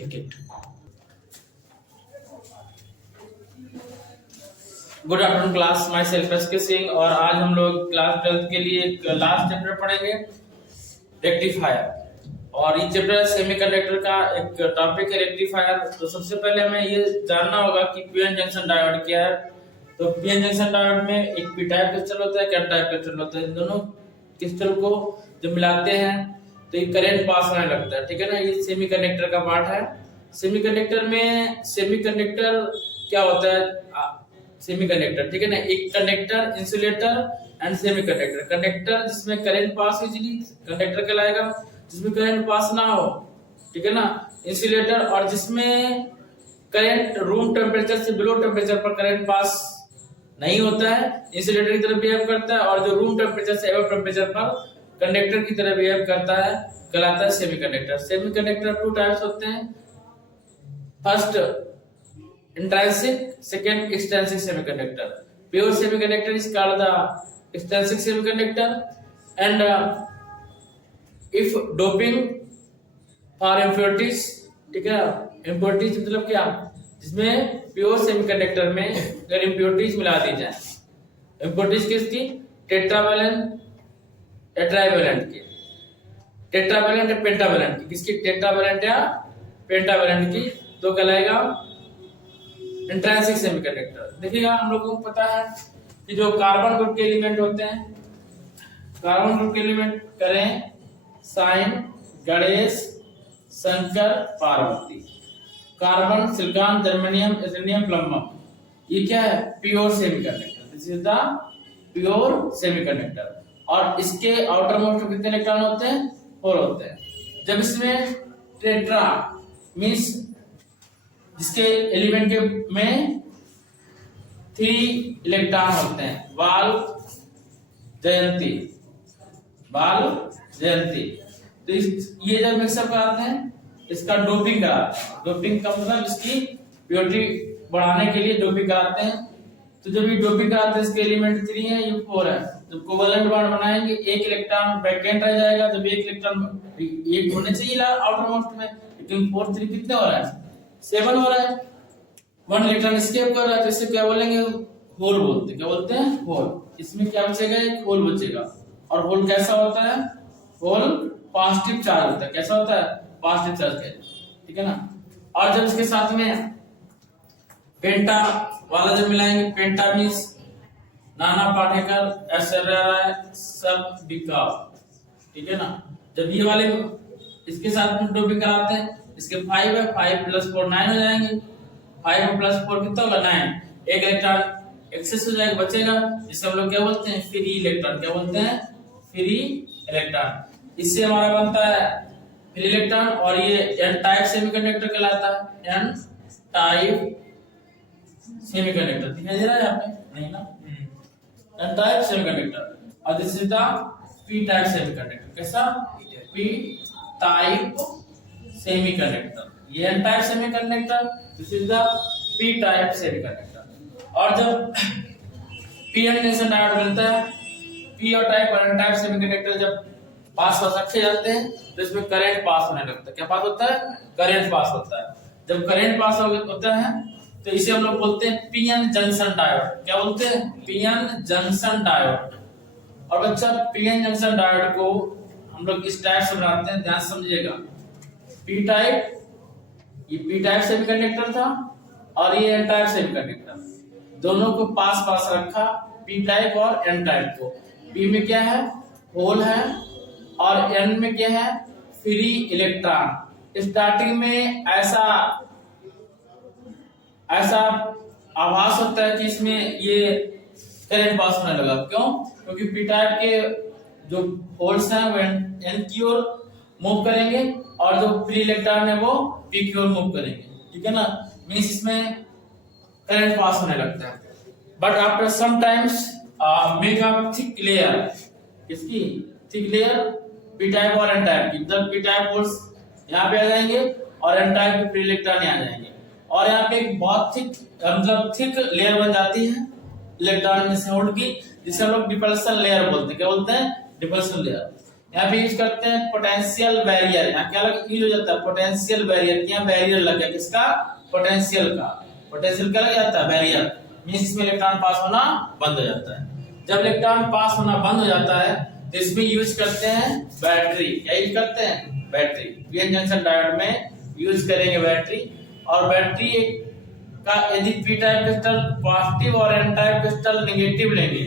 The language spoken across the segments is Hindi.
Take it. Good afternoon class, myself SK Singh. और आज हम लोग क्लास 12 के लिए एक लास्ट चैप्टर पढ़ेंगे, रेक्टिफायर। और ये चैप्टर सेमीकंडक्टर का एक टॉपिक है, रेक्टिफायर। तो सबसे पहले हमें ये जानना होगा कि पीएन जंक्शन डायोड क्या है। तो पीएन जंक्शन डायोड में एक पी टाइप क्रिस्टल होता है, कैप टाइप क्रिस्टल होता है। इन दोनों क्रिस्टल को जब मिलाते हैं तो ये करंट पास होने लगता है, ठीक है ना। ये सेमीकंडक्टर का पार्ट है। सेमीकंडक्टर में सेमीकंडक्टर क्या होता है, सेमीकंडक्टर, ठीक है ना। एक conductor, insulator and semiconductor. Conductor जिसमें करंट पास इजीली कंडक्टर कहलाएगा, जिसमें करंट पास ना हो, ठीक है ना, इंसुलेटर। और जिसमें करंट रूम टेम्परेचर से बिलो टेम्परेचर पर करंट पास नहीं होता है, इंसुलेटर की तरह बिहेव करता है। और जो रूम टेम्परेचर से अबव टेम्परेचर पर कंडक्टर की तरह बिहेव करता है, कहलाता है सेमीकंडक्टर। सेमीकंडक्टर टू टाइप्स होते हैं, first intrinsic, second extrinsic semiconductor. Pure semiconductor is called the extrinsic semiconductor, and if doping for impurities, ठीक है, impurities मतलब क्या, जिसमें प्योर सेमीकंडक्टर में अगर impurities मिला दी जाए, impurities किसकी, टेट्रावैलेंट या ट्राइवैलेंट की, टेट्रावैलेंट या पेंटावैलेंट की, किसकी, टेट्रावैलेंट या पेंटावैलेंट की, तो कहलाएगा इंट्रिंसिक सेमीकंडक्टर। देखिएगा, हम लोगों को पता है कि जो कार्बन ग्रुप के एलिमेंट होते हैं, कार्बन ग्रुप के एलिमेंट करें sign, Ganesh, Shankar, Parvati. Carbon, silicon, germanium, aluminium, plumbum, ये क्या है, pure semiconductor. This is the pure semiconductor. और इसके आउटर मोस्ट कितने इलेक्ट्रॉन होते हैं, 4 होते हैं। जब इसमें टेट्रा मींस जिसके एलिमेंट के में 3 इलेक्ट्रॉन होते हैं, बाल, जयंती, बाल, जयंती, तो ये जब मिक्सअप कराते हैं, इसका डोपिंग कराते हैं। डोपिंग का मतलब इसकी प्योरिटी बढ़ाने के लिए डोपिंग कराते हैं। तो जब ये डोपिंग कराते हैं, इसके एलिमेंट 3 है, ये 4 है। जब कोवैलेंट बॉन्ड बनाएंगे, एक इलेक्ट्रॉन वैकेंट रह जाएगा। जब एक इलेक्ट्रॉन, एक होने चाहिए आउटर मोस्ट में, लेकिन 4 3 कितने हो रहा है, 7 हो रहा है। 1 इलेक्ट्रॉन एस्केप कर रहा है, तो इसे क्या बोलेंगे, होल बोलते हैं। क्या बोलते हैं, होल। इसमें क्या बचेगा, एक होल बचेगा। और होल कैसा होता है, होल पॉजिटिव चार्ज होता है। कैसा होता है, पॉजिटिव चार्ज का, ठीक है ना। और जब इसके साथ में पेंटा वाला जब मिलाएंगे, पेंटा मींस नाना पार्टिकल ऐसे सब बिकाव, ठीक है ना। जब ये वाले इसके साथ में डोपिंग कराते हैं, इसके 5 है, 5 + 4 9 हो जाएंगे। 5 + 4 कितना होगा, 9। एक इलेक्ट्रॉन एक्सेस हो जाएगा, बचेगा, जिसे हम लोग क्या बोलते हैं, फ्री इलेक्ट्रॉन। क्या बोलते हैं, फ्री इलेक्ट्रॉन। इससे हमारा बनता है फ्री इलेक्ट्रॉन। और ये एन टाइप सेमीकंडक्टर कहलाता है, एन टाइप सेमीकंडक्टर। दिखाई दे रहा है यहाँ पे, नहीं ना, एन टाइप सेमीकंडक्टर। और this is the P type semiconductor. कैसा, पी टाइप सेमीकंडक्टर। ये N type semiconductor, this is the P type semiconductor. और जब पीएन जंक्शन डायोड मिलता है, पी और टाइप और एन टाइप सेमीकंडक्टर जब पास रखे जाते हैं, तो इसमें करंट पास होने लगता है। क्या पास होता है, करंट पास होता है। जब करंट पास होता है, तो इसे हम लोग बोलते हैं पीएन जंक्शन डायोड। क्या बोलते हैं, पीएन जंक्शन डायोड। और बच्चा, पीएन जंक्शन डायोड को हम लोग इस टाइप से बनाते हैं, ध्यान समझिएगा। पी टाइप, ये पी टाइप सेमीकंडक्टर था, और ये एन टाइप सेमीकंडक्टर। दोनों को पास पास रखा, पी टाइप और एन टाइप को। पी में क्या है, होल है, और एन में क्या है, फ्री इलेक्ट्रॉन। स्टार्टिंग में ऐसा आभास होता है कि इसमें ये करंट पास होने लगा। क्यों, क्योंकि पी टाइप के जो होल्स हैं वो एन की ओर मूव करेंगे, और जो फ्री इलेक्ट्रॉन है वो पी की ओर मूव करेंगे, ठीक है ना। मींस इसमें करंट पास होने लगता है। But after some times make a thick layer, किसकी, थिक लेयर, पी टाइप और एन टाइप की। जब पी टाइप होल्स यहाँ पे आ जाएंगे, और एन टाइप के फ्री इलेक्ट्रॉन यहाँ आ जाएंगे, और यहाँ पे एक बहुत थिक लेयर बन जाती है इलेक्ट्रॉन में से होल्ड की, जिसे हम लोग डिपल्सन लेयर बोलते हैं। क्या बोलते हैं, डिपल्सन लेयर। यहाँ पे यूज करते हैं पोटेंशियल बैरियर। यहाँ क्या यूज हो जाता है, पोटेंशियल बैरियर। क्या बैरियर लग गया, किसका, पोटेंशियल का। पोटेंशियल क्या लग जाता है, बैरियर, मींस इसमें इलेक्ट्रॉन पास होना बंद हो जाता है। जब इलेक्ट्रॉन पास होना बंद हो जाता है तो इसमें यूज करते हैं बैटरी। क्या यूज करते हैं, बैटरी। पीएन जंक्शन डायोड में यूज करेंगे बैटरी। और बैटरी का यदि पी टाइप क्रिस्टल पॉजिटिव और एन टाइप क्रिस्टल नेगेटिव लेंगे,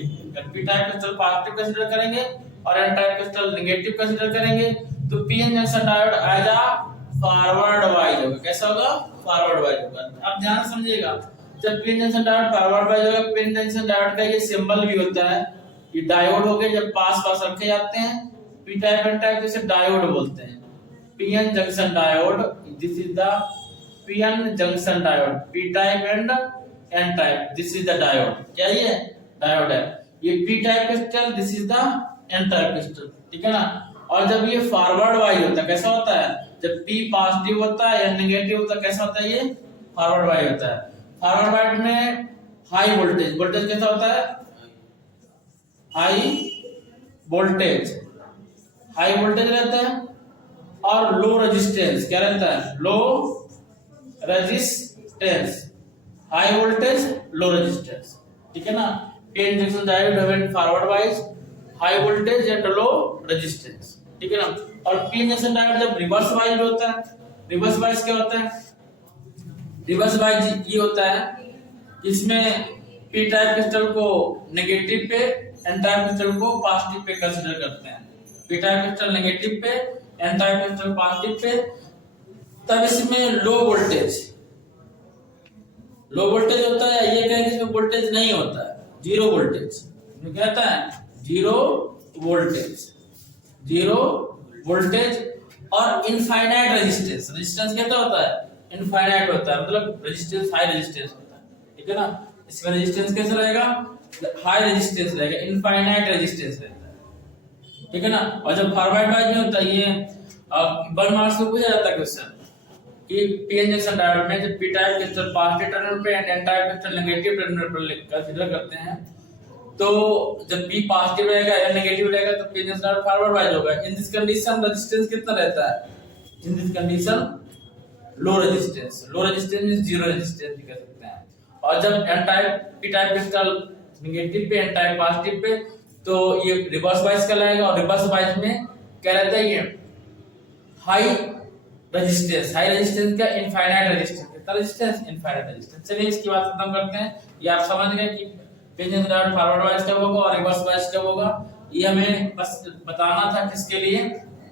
P type crystal positive consider करेंगे और N type crystal negative consider करेंगे, तो PN junction diode as a forward wise होगा। कैसा होगा, फॉरवर्ड वाइज होगा। अब ध्यान समझिएगा, जब PN junction diode forward wise होगा, पीएन जंक्शन डायोड का ये सिंबल भी होता है। ये डायोड हो गए, जब पास पास रखे जाते हैं पी टाइप एन टाइप, जैसे डायोड बोलते हैं। PN junction diode, this is the PN junction diode, P type and N type, this is the diode. क्या ये डायोड है, ये P type crystal, this is the N type crystal, ठीक है ना। और जब ये फॉरवर्ड वाइज होता है, कैसा होता है, जब पी पॉजिटिव होता है या नेगेटिव होता है, कैसा होता है, ये फॉरवर्ड वाइज होता है। फॉरवर्ड वाइज में हाई वोल्टेज, वोल्टेज कैसा होता है, हाई वोल्टेज, हाई वोल्टेज रहता है। और लो रेजिस्टेंस, क्या रहता है, low resistance, high voltage low resistance, ठीक है ना। PN junction diode have forward wise, high voltage and low resistance, ठीक है ना। और पीएन जंक्शन डायोड जब रिवर्स वाइज होता है, रिवर्स वाइज क्या होता है, रिवर्स वाइज ये होता है, इसमें पी टाइप क्रिस्टल को नेगेटिव पे, एन टाइप क्रिस्टल को पॉजिटिव पे कंसीडर करते हैं। पी टाइप क्रिस्टल नेगेटिव पे, N type crystal positive pay, तब इसमें लो वोल्टेज, लो वोल्टेज होता है। ये कहेंगे इसमें वोल्टेज नहीं होता है, जीरो वोल्टेज, कहता है जीरो वोल्टेज, जीरो वोल्टेज। और इनफाइनाइट रेजिस्टेंस, रेजिस्टेंस कैसा होता है, इनफाइनाइट होता है, मतलब रेजिस्टेंस हाई रेजिस्टेंस होता है, ठीक है ना। इसमें रेजिस्टेंस कैसा रहेगा, हाई रेजिस्टेंस रहेगा, इनफाइनाइट रेजिस्टेंस रहता है, ठीक है ना। और जब फॉरवर्ड वाइज में होता है, ये 1 मार्क्स में पूछा जाता है क्वेश्चन कि पीएन जंक्शन डायोड में जब P type crystal positive terminal पे and N type crystal negative terminal पर कंसीडर करते हैं, तो जब पी पॉजिटिव रहेगा या नेगेटिव रहेगा तो PN junction diode forward wise होगा। इन दिस कंडीशन रेजिस्टेंस कितना रहता है, in this condition low resistance, low resistance means zero resistance भी कह सकते हैं। और जब N type P type crystal negative पे, एन टाइप पॉजिटिव पे, तो ये रिवर्स वाइज कहलाएगा। और रिवर्स वाइज में क्या रहता है, ये हाई रेजिस्टेंस, हाई रेजिस्टेंस का इनफाइनाइट रेजिस्टेंस, कितना रेजिस्टेंस, इनफाइनाइट रेजिस्टेंस। चलिए इसकी बात खत्म करते हैं। ये आप समझ गए कि PN junction diode forward wise कब होगा और रिवर्स वाइज कब होगा। ये हमें बस बताना था, किसके लिए,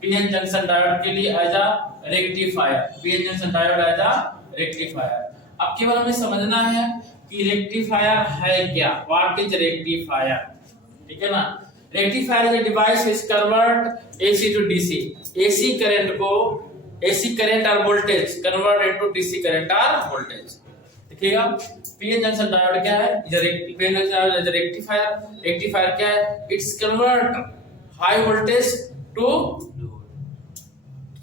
पीएन जंक्शन डायोड के लिए as a rectifier, PN junction diode as a rectifier. अब केवल हमें समझना है कि रेक्टिफायर है क्या, व्हाट इज रेक्टिफायर, ठीक है ना। Rectifier is a device which convert AC to DC, AC current को, एसी करंट और voltage convert into DC current और वोल्टेज। देखिएगा पीएन जंक्शन डायोड क्या है, PN junction diode is a rectifier. Rectifier क्या है, it's convert high voltage to,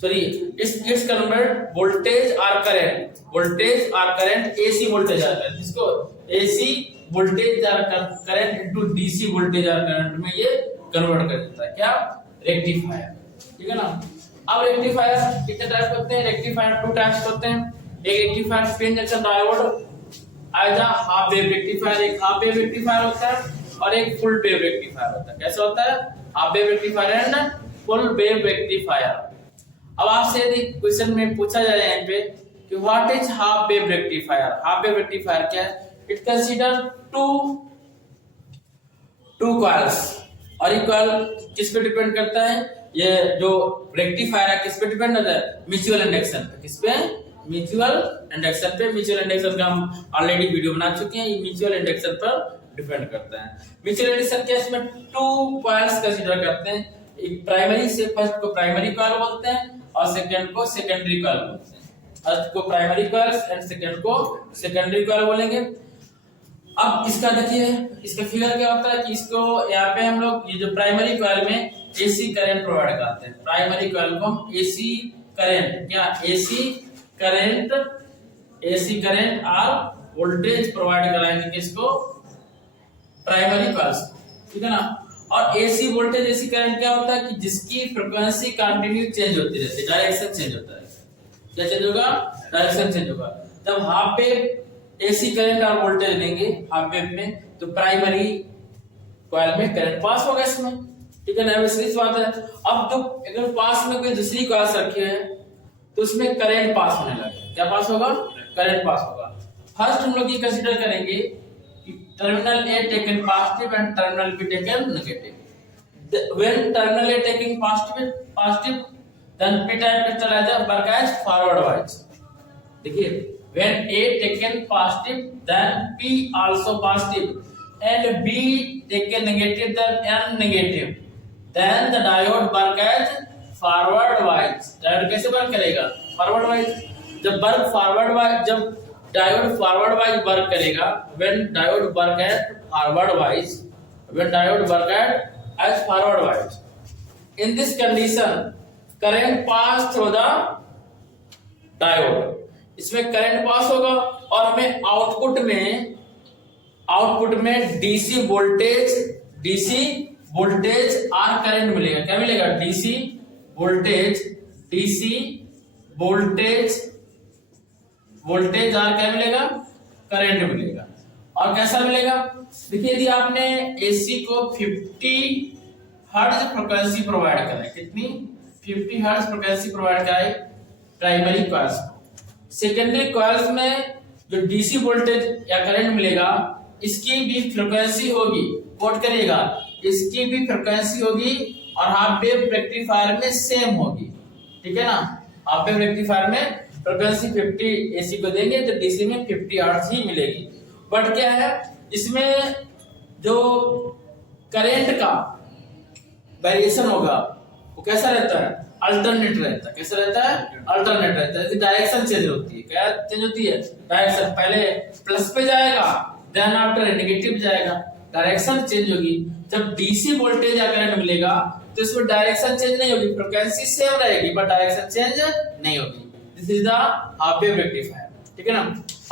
sorry, it's convert voltage और करंट, वोल्टेज और करंट, एसी वोल्टेज और करंट, इसको एसी वोल्टेज और करंट इनटू डीसी वोल्टेज और करंट में ये कन्वर्ट कर देता है, क्या, रेक्टिफायर, ठीक है ना। अब रेक्टिफायर कितने टाइप होते हैं, रेक्टिफायर 2 टाइप्स होते हैं। एक rectifier PN junction diode as a half wave rectifier, एक हाफ वेव रेक्टिफायर होता है और एक फुल वेव रेक्टिफायर होता है। कैसे होता है, half wave rectifier and full wave rectifier. अब आपसे यदि क्वेश्चन में पूछा जाए यहाँ पे कि what is half wave rectifier, half wave rectifier क्या है, इट कंसीडर टू कॉइल्स। और ये कॉइल किस पे डिपेंड करता है, ये जो रेक्टिफायर है किस पे डिपेंड होता है, म्यूचुअल इंडक्शन पे। किस पे, म्यूचुअल इंडक्शन पे। म्यूचुअल इंडक्शन का हम ऑलरेडी वीडियो बना चुके हैं, ये म्यूचुअल इंडक्शन पर डिपेंड करता है। म्यूचुअल इंडक्शन के इसमें 2 कॉइल्स कंसीडर करते हैं, एक प्राइमरी से, फर्स्ट को प्राइमरी कॉइल बोलते हैं और सेकंड को सेकेंडरी कॉइल बोलते हैं। फर्स्ट को प्राइमरी कॉइल एंड सेकंड को सेकेंडरी कॉइल बोलेंगे। अब इसका देखिए, इसका फिगर क्या होता है कि इसको यहाँ पे हम लोग ये जो प्राइमरी कॉइल में एसी करंट प्रोवाइड करते हैं, प्राइमरी कॉइल को हम एसी करंट, क्या, एसी करंट और वोल्टेज प्रोवाइड कराएंगे किसको, प्राइमरी कॉइल्स, ठीक है ना। और एसी वोल्टेज एसी करंट क्या होता है कि जिसकी फ्रीक्वेंसी कंटिन्यू चेंज होती रहती है, डायरेक्शन चेंज होता है। क्या चेंज होगा? डायरेक्शन चेंज होगा। जब हाफ वेव एसी करंट और वोल्टेज लेंगे हाफ वेव में, तो प्राइमरी कॉइल में करंट पास होगा इसमें, ठीक है ना, सीधी बात है। अब जो अगर पास में कोई दूसरी कॉइल रखी है तो उसमें करंट पास होने लगेगा। क्या पास होगा? करंट पास होगा। फर्स्ट हम लोग ये कंसीडर करेंगे कि terminal a taken positive and terminal be taken negative. When terminal A taking positive then p type crystal as a work as forward wise। देखिए when a taken positive then p also positive and b taken negative then n negative, then the diode work as forward wise। Diode कैसे वर्क करेगा? Forward wise. जब वर्क फॉरवर्ड वाइज, जब डायोड फॉरवर्ड वाइज वर्क करेगा, when diode work as forward wise, when diode work as forward wise, in this condition current pass through the diode. इसमें करंट पास होगा और हमें आउटपुट में डीसी वोल्टेज और करंट मिलेगा। क्या मिलेगा? डीसी वोल्टेज और क्या मिलेगा? करंट मिलेगा। और कैसा मिलेगा? देखिए यदि आपने एसी को 50 हर्ट्ज फ्रीक्वेंसी प्रोवाइड करा है, कितनी? 50 हर्ट्ज फ्रीक्वेंसी प्रोवाइड कराई प्राइमरी कॉइल्स को। सेकेंडरी कॉइल्स में जो डीसी वोल्टेज या करंट मिलेगा इसकी भी फ्रीक्वेंसी होगी, नोट करिएगा, इसकी भी फ्रीक्वेंसी होगी और हाफ वेव रेक्टिफायर में सेम होगी, ठीक है ना। हाफ वेव रेक्टिफायर में फ्रीक्वेंसी 50 एसी को देंगे तो डीसी में 50 हर्ट्ज ही मिलेगी। बट क्या है, इसमें जो करंट का वेरिएशन होगा वो कैसा रहता है? अल्टरनेट रहता है। कैसा रहता है? अल्टरनेट रहता है। डायरेक्शन चेंज होती है। क्या चेंज होती है? डायरेक्शन पहले प्लस पे जाएगा, देन आफ्टर नेगेटिव जाएगा, डायरेक्शन चेंज होगी। जब डीसी वोल्टेज या करंट मिलेगा तो इसमें डायरेक्शन चेंज नहीं होगी, फ्रीक्वेंसी सेम रहेगी बट डायरेक्शन चेंज नहीं होगी। This is the half wave rectifier, ठीक है ना।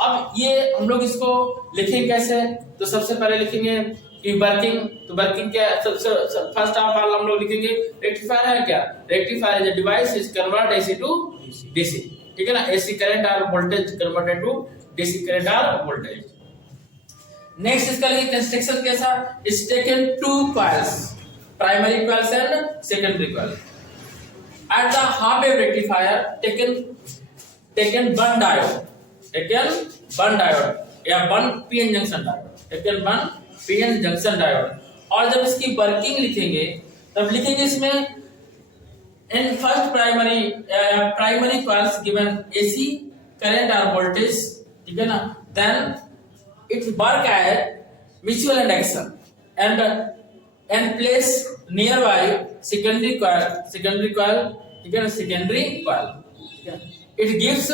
अब ये हम लोग इसको लिखेंगे कैसे? तो सबसे पहले लिखेंगे कि वर्किंग, तो वर्किंग क्या है? फर्स्ट ऑफ ऑल हम लोग लिखेंगे रेक्टिफायर है क्या? Rectifier is a device is convert AC to DC, ठीक है ना। एसी करंट और voltage converted to DC current और वोल्टेज। नेक्स्ट इसका लिए कंस्ट्रक्शन कैसा? Is taken to coils, primary coils and secondary coil. At the half wave rectifier taken one diode या one PN junction diode, taken one PN junction diode. और जब इसकी वर्किंग लिखेंगे तब लिखेंगे इसमें in first primary coils given AC current और वोल्टेज, ठीक है ना। Then it's work at mutual induction and place near by secondary coil, ठीक है ना, सेकेंडरी कॉइल, ठीक है। It gives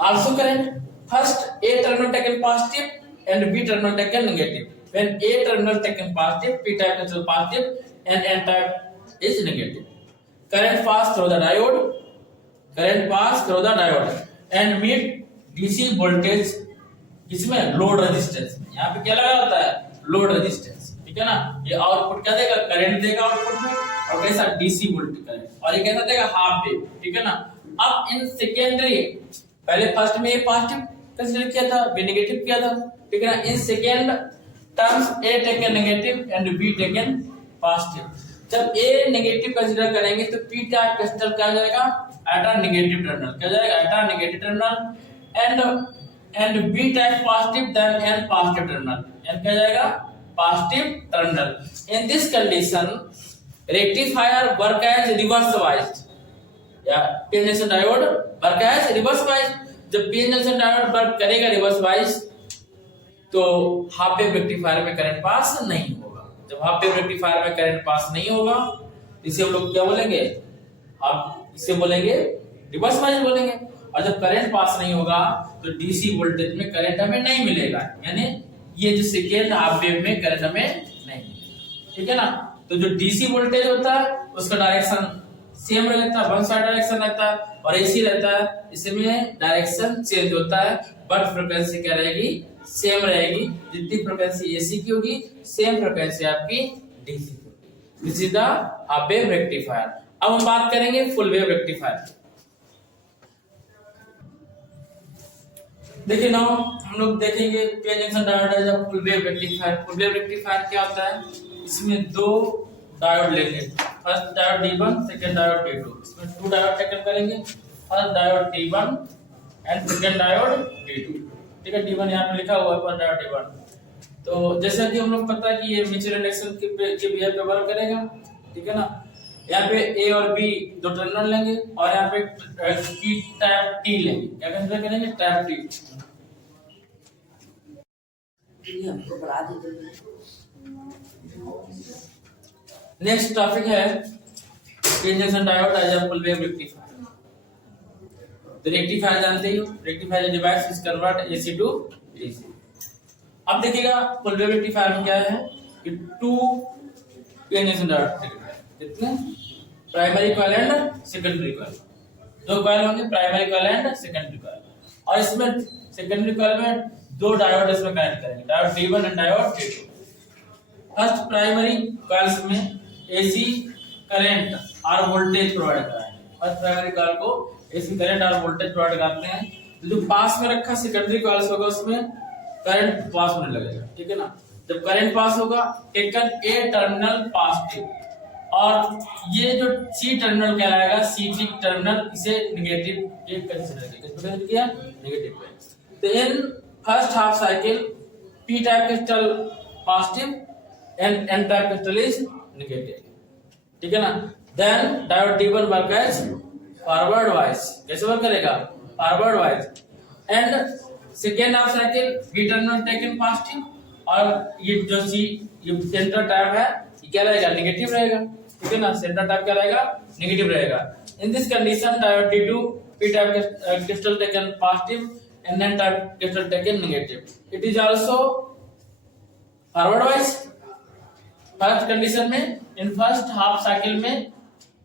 also current, first A terminal taken positive and B terminal taken negative. When A terminal taken positive, P type is positive and N type is negative. Current pass through the diode and meet DC voltage इसमें लोड रेजिस्टेंस। यहाँ पे क्या लगा होता है? लोड रेजिस्टेंस, ठीक है ना। ये आउटपुट क्या देगा? करंट देगा आउटपुट में, और कैसा? डीसी वोल्टेज करंट, और ये कैसा देगा? हाफ वेव, ठीक है ना। अब इन सेकेंडरी, पहले फर्स्ट में ए पॉजिटिव कंसीडर किया था, बी नेगेटिव किया था, ठीक है ना। In second terms a taken negative and be taken positive. जब ए नेगेटिव कंसीडर करेंगे तो पी टाइप क्रिस्टल क्या जाएगा? एटा नेगेटिव टर्मिनल, क्या जाएगा? एटा negative terminal and B type positive then N positive terminal, N क्या जाएगा? Positive terminal. In this condition rectifier work as reverse wise या PN junction diode work as reverse wise. जब पीएन जंक्शन डायोड वर्क करेगा रिवर्स वाइज तो हाफ वेव रेक्टिफायर में करंट पास नहीं होगा। जब हाफ वेव रेक्टिफायर में करंट पास नहीं होगा इसे हम लोग क्या बोलेंगे? आप इसे बोलेंगे रिवर्स वाइज बोलेंगे। और जब करंट पास नहीं होगा तो डीसी वोल्टेज में करंट हमें नहीं मिलेगा, यानी ये जो सेकेंड हाफ वेव में करंट हमें नहीं मिलेगा, ठीक है ना। तो जो डीसी वोल्टेज होता है उसका डायरेक्शन सेम रहता है, वन साइड डायरेक्शन रहता है, और एसी रहता है, इसमें डायरेक्शन चेंज होता है, बट फ्रीक्वेंसी क्या रहेगी, सेम रहेगी। जितनी फ्रीक्वेंसी एसी की होगी सेम फ्रीक्वेंसी आपकी डीसी की होगी। This is the wave rectifier. अब हम बात करेंगे फुल वेव रेक्टिफायर। देखिए नाउ हम लोग देखेंगे पीएन जंक्शन डायोड है जब full wave rectifier. Full wave rectifier क्या होता है, इसमें दो डायोड लेंगे, first diode D1, second diode D2। इसमें टू डायोड टेकन करेंगे, first diode D1 and second diode D2। ठीक है, D1 यहाँ पे लिखा हुआ है, फर्स्ट डायोड D1। तो जैसा कि हम लोग पता है कि ये म्यूचुअल इंडक्शन के बिहेव पे वर्क करेगा। ठीक है ना, यहाँ पे ए और बी दो टर्मिनल लेंगे और यहाँ पे की टाइप टी लेंगे। क्या कंसीडर करेंगे, टाइप टी। नेक्स्ट टॉपिक है PN junction diode as a full wave rectifier. तो रेक्टिफायर जानते ही हो, rectifier device is convert AC to DC. अब देखिएगा फुल वेव रेक्टिफायर में क्या है कि टू पीएन जंक्शन डायोड कितने, primary coil and secondary coil. दो कॉइल होंगे, primary coil and secondary coil, और इसमें सेकेंडरी कॉइल में दो डायोड इसमें कनेक्ट करेंगे, diode D1 and diode D2। First primary coils में एसी करंट और वोल्टेज प्रोवाइड कराएंगे। फर्स्ट प्राइमरी कॉइल को एसी करंट और वोल्टेज प्रोवाइड करते हैं। जो पास में रखा सेकेंडरी कॉइल्स होगा उसमें करंट पास होने लगेगा। ठीक है ना, जब करंट पास होगा टेकन ए टर्मिनल पॉजिटिव, और ये जो सी टर्मिनल कहलाएगा सी टर्मिनल, इसे नेगेटिव कंसीडर किया, नेगेटिव। तो in first half cycle P type crystal positive and N type crystal is negative. ठीक है ना, then diode D1 work as forward wise. कैसे वर्क करेगा, forward wise. And second half cycle B terminal taken positive, और ये जो सी ये सेंटर टाइप है ये क्या रहेगा, नेगेटिव रहेगा। ठीक है ना, सेंटर टाइप क्या रहेगा, नेगेटिव रहेगा। इन this condition diode D2 P type crystal taken positive and then type crystal taken negative. It is also forward wise. First condition में इन फर्स्ट हाफ साइकिल में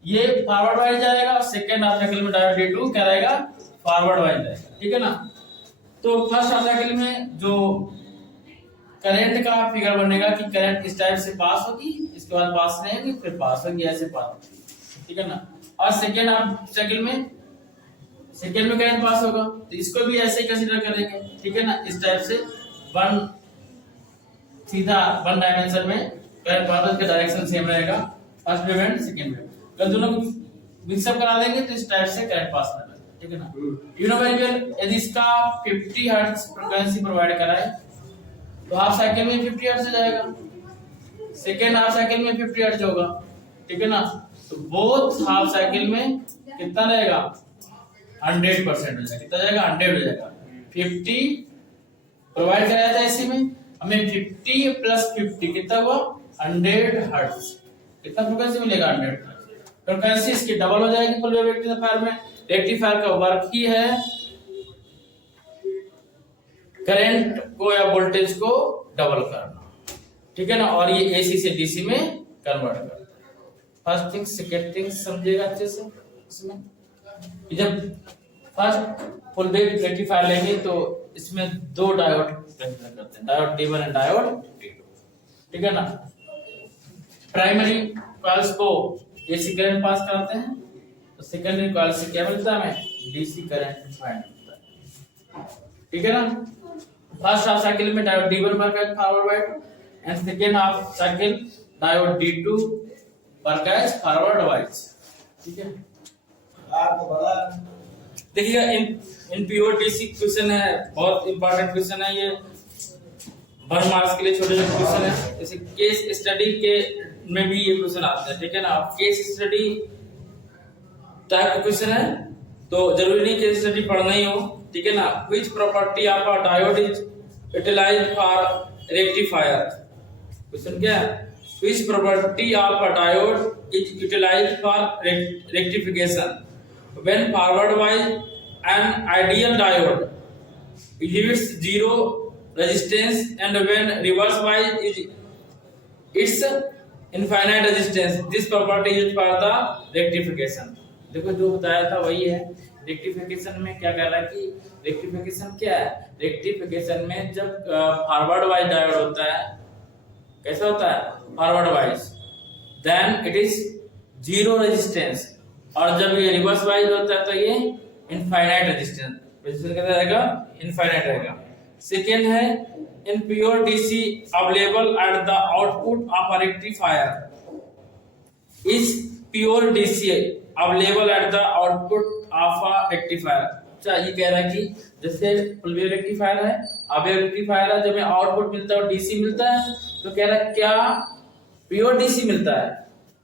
ये फॉरवर्ड वाइज जाएगा, और सेकेंड हाफ साइकिल में डायोड D2 क्या रहेगा, फॉरवर्ड वाइज जाएगा। ठीक है ना, तो फर्स्ट हाफ साइकिल में जो करंट का फिगर बनेगा कि करंट इस टाइप से पास होगी, इसके बाद पास नहीं होगी, फिर पास होगी, ऐसे पास। ठीक है ना, और सेकेंड हाफ साइकिल में सेकेंड में करंट पास होगा, तो इसको भी ऐसे ही कंसीडर करेंगे। ठीक है ना, इस टाइप से वन सीधा वन डायमेंशन में करंट पास, उसका डायरेक्शन सेम रहेगा, first wave and second wave. अगर दोनों को मिक्सअप करा देंगे तो इस टाइप से करंट पास होगा। ठीक है ना, यू नो वेरी वेल, यदि इसका 50 हर्ट्ज फ्रीक्वेंसी प्रोवाइड कराए तो हाफ साइकिल में 50 हर्ट्ज जाएगा, सेकेंड हाफ साइकिल में 50 हर्ट्ज होगा। ठीक है ना, तो बोथ हाफ साइकिल में कितना रहेगा, 100% हो जाएगा। कितना जाएगा, 100 हो जाएगा। 50 प्रोवाइड कराया था इसी में, हमें 50 प्लस 50 कितना हुआ, 100 हर्ट्ज। कितना फ्रीक्वेंसी मिलेगा, 100 हर्ट्ज। फ्रीक्वेंसी इसकी डबल हो जाएगी फुल वेव रेक्टिफायर में। रेक्टिफायर का वर्क ही है करंट को या वोल्टेज को डबल करना। ठीक है ना, और ये एसी से डीसी में कन्वर्ट करता है। फर्स्ट थिंग सेकेंड थिंग समझिएगा अच्छे से। इसमें जब फर्स्ट फुल वेव रेक्टिफायर लेंगे तो इसमें दो डायोड कंसीडर करते हैं, diode D1 and diode D2। ठीक है ना, प्राइमरी कॉइल्स को एसी करंट पास कराते हैं, तो सेकेंडरी कॉइल से क्या मिलता है, हमें डीसी करंट फाइंड होता है। ठीक है ना, फर्स्ट हाफ साइकिल में diode D1 work as forward wise and second half cycle diode D2 work as forward wise. ठीक है, देखिएगा इन प्योर डीसी क्वेश्चन है, बहुत इंपॉर्टेंट क्वेश्चन है ये, 1 मार्क्स के लिए छोटे छोटे क्वेश्चन है। जैसे केस स्टडी के में भी ये क्वेश्चन आते हैं। ठीक है ना, केस स्टडी टाइप का क्वेश्चन है, तो जरूरी नहीं केस स्टडी पढ़ना ही हो। ठीक है ना, which property of a diode is utilised for rectifier. Question क्या है, which property of a diode is utilised for rectification when forward wise an ideal diode exhibits zero resistance and when reverse wise is its infinite resistance, this property used for the rectification. देखो जो बताया था वही है। रेक्टिफिकेशन में क्या कह रहा है कि रेक्टिफिकेशन क्या है, रेक्टिफिकेशन में जब फॉरवर्ड वाइज डायोड होता है, कैसा होता है, forward wise, then it is zero resistance, और जब ये रिवर्स वाइज होता है तो ये इनफाइनाइट रेजिस्टेंस, रेजिस्टेंस कैसा रहेगा, इनफाइनाइट रहेगा। सेकेंड है in pure DC available at the output of a rectifier, is pure DC available at the output of a rectifier. अच्छा ये कह रहा है कि जैसे फुल वेव रेक्टिफायर है, अब रेक्टिफायर है, जब आउटपुट मिलता है और डीसी मिलता है, तो कह रहा है क्या प्योर डीसी मिलता है,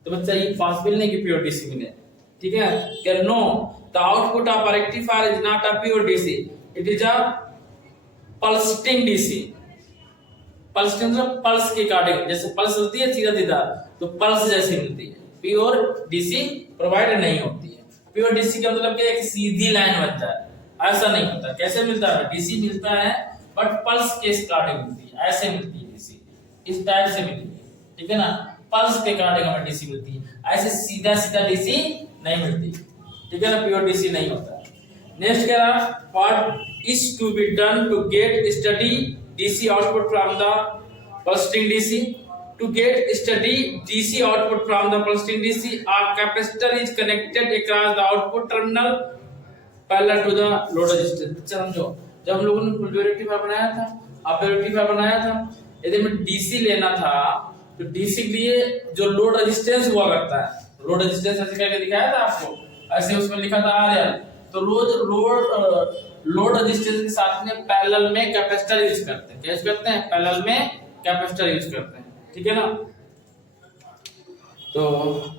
तो बच्चा ये पॉसिबल नहीं कि प्योर डीसी मिले, ठीक है, क्या no, the output of a rectifier is not a pure DC, it is a pulsing DC. Pulse मतलब पल्स के अकॉर्डिंग, जैसे पल्स होती है सीधा सीधा, तो पल्स जैसी मिलती है, प्योर डीसी प्रोवाइड नहीं होती है। प्योर डीसी का मतलब क्या है कि सीधी लाइन बनता है, ऐसा नहीं होता। कैसे मिलता है, डीसी मिलता है बट पल्स के अकॉर्डिंग मिलती है, ऐसे मिलती है डीसी, इस टाइप से मिलती है, ठीक है ना, पल्स के अकॉर्डिंग हमें डीसी मिलती है, ऐसे सीधा सीधा डीसी नहीं मिलती, ठीक है ना, प्योर डीसी नहीं होता। नेक्स्ट कह रहा what is to be done to get study DC output from the pulsing DC, to get steady DC output from the pulsing DC, a capacitor is connected across the output terminal parallel to the load resistance। समझो, जब हम लोगों ने फुल वेव रेक्टिफायर बनाया था, अब रेक्टिफायर बनाया था, यदि हमें DC लेना था तो DC के लिए जो लोड रेजिस्टेंस हुआ करता है, लोड रेजिस्टेंस ऐसे करके दिखाया था आपको, ऐसे उसमें लिखा था RL, तो लोड रेजिस्टेंस के साथ में पैरेलल में कैपेसिटर यूज करते हैं, क्या यूज करते हैं, पैरेलल में कैपेसिटर यूज करते हैं, ठीक है ना। तो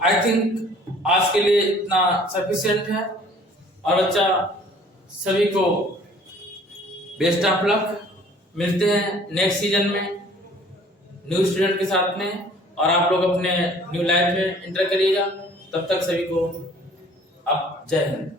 आई थिंक आज के लिए इतना सफिशिएंट है, और बच्चा सभी को बेस्ट ऑफ लक, मिलते हैं नेक्स्ट सीजन में न्यू स्टूडेंट के साथ में, और आप लोग अपने न्यू लाइफ में एंटर करिएगा। तब तक सभी को अब जय हिंद।